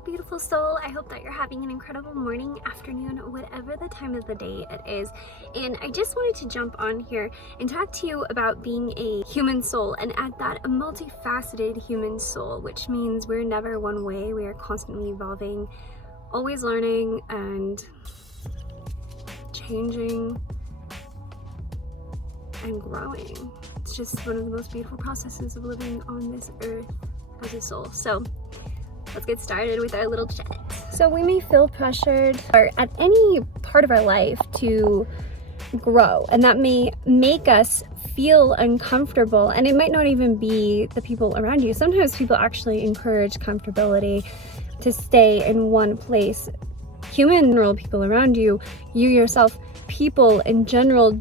Hello, beautiful soul. I hope that you're having an incredible morning, afternoon, whatever the time of the day it is. And I just wanted to jump on here and talk to you about being a human soul, and add that a multifaceted human soul, which means we're never one way. We are constantly evolving, always learning and changing and growing. It's just one of the most beautiful processes of living on this earth as a soul. So let's get started with our little chat. So we may feel pressured or at any part of our life to grow, and that may make us feel uncomfortable, and it might not even be the people around you. Sometimes people actually encourage comfortability, to stay in one place. Human world, people around you, you yourself, people in general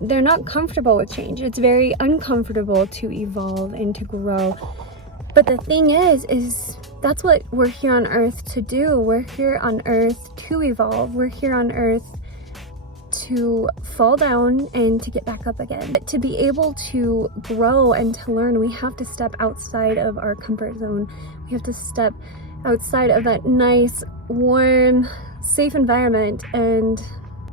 they're not comfortable with change. It's very uncomfortable to evolve and to grow. But the thing is that's what we're here on earth to do. We're here on earth to evolve. We're here on earth to fall down and to get back up again. But to be able to grow and to learn, we have to step outside of our comfort zone. We have to step outside of that nice, warm, safe environment and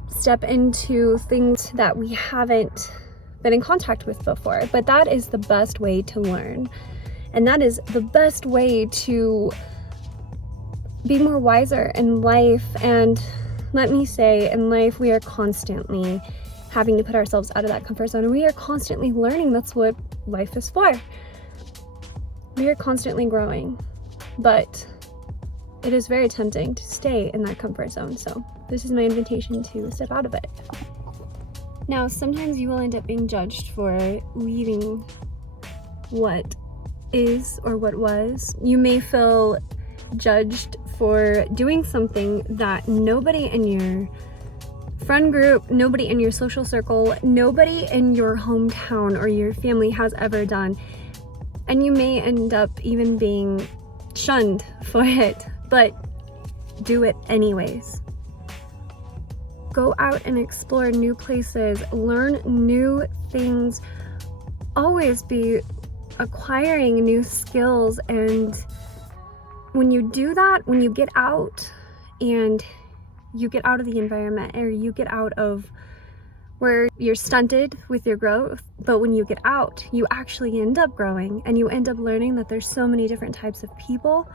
step into things that we haven't been in contact with before. But that is the best way to learn. And that is the best way to be more wiser in life. And let me say, in life, we are constantly having to put ourselves out of that comfort zone. And we are constantly learning. That's what life is for. We are constantly growing. But it is very tempting to stay in that comfort zone. So this is my invitation to step out of it. Now, sometimes you will end up being judged for leaving what is or what was. You may feel judged for doing something that nobody in your friend group, nobody in your social circle, nobody in your hometown or your family has ever done. And you may end up even being shunned for it, but do it anyways. Go out and explore new places, learn new things, always be acquiring new skills. And when you do that, when you get out and you get out of the environment, or you get out of where you're stunted with your growth, but when you get out, you actually end up growing, and you end up learning that there's so many different types of people,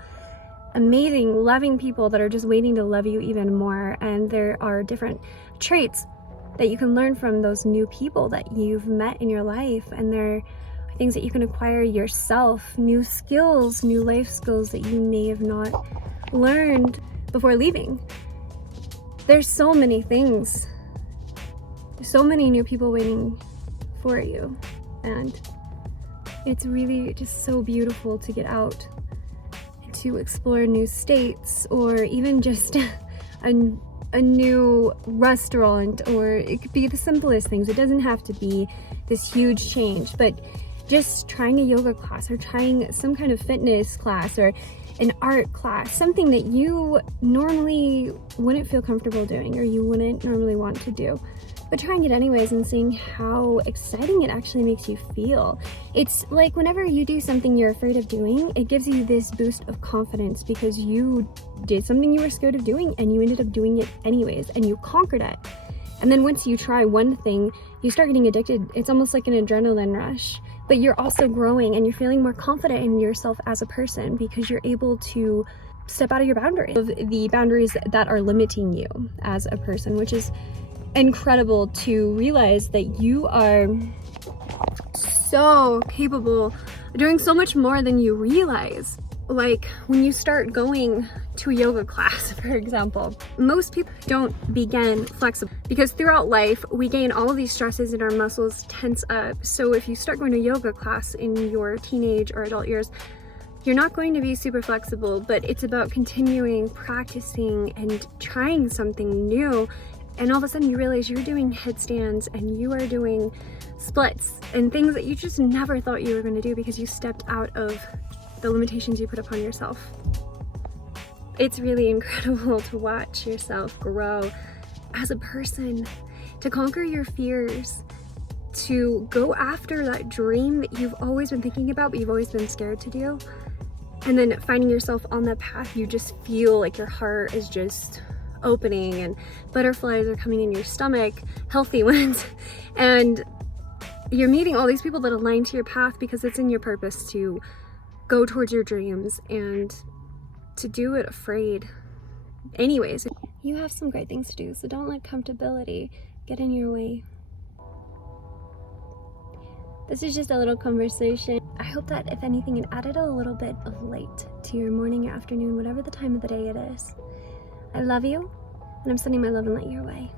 amazing, loving people that are just waiting to love you even more. And there are different traits that you can learn from those new people that you've met in your life, and there things that you can acquire yourself, new skills, new life skills that you may have not learned before leaving. There's so many things, so many new people waiting for you, and it's really just so beautiful to get out, to explore new states, or even just a new restaurant, or it could be the simplest things. It doesn't have to be this huge change, but just trying a yoga class, or trying some kind of fitness class, or an art class, something that you normally wouldn't feel comfortable doing, or you wouldn't normally want to do, but trying it anyways and seeing how exciting it actually makes you feel. It's like whenever you do something you're afraid of doing, it gives you this boost of confidence because you did something you were scared of doing and you ended up doing it anyways, and you conquered it. And then once you try one thing, you start getting addicted. It's almost like an adrenaline rush, but you're also growing and you're feeling more confident in yourself as a person because you're able to step out of your boundaries, of the boundaries that are limiting you as a person, which is incredible to realize that you are so capable of doing so much more than you realize. Like when you start going to a yoga class, for example, most people don't begin flexible because throughout life we gain all of these stresses and our muscles tense up. So if you start going to yoga class in your teenage or adult years, you're not going to be super flexible, but it's about continuing, practicing, and trying something new. And all of a sudden you realize you're doing headstands and you are doing splits and things that you just never thought you were going to do because you stepped out of the limitations you put upon yourself. It's really incredible to watch yourself grow as a person, to conquer your fears, to go after that dream that you've always been thinking about but you've always been scared to do, And then finding yourself on that path, you just feel like your heart is just opening and butterflies are coming in your stomach, healthy ones. And you're meeting all these people that align to your path because it's in your purpose to go towards your dreams and to do it afraid. Anyways, you have some great things to do, so don't let comfortability get in your way. This is just a little conversation. I hope that if anything, it added a little bit of light to your morning or afternoon, whatever the time of the day it is. I love you, and I'm sending my love and light your way.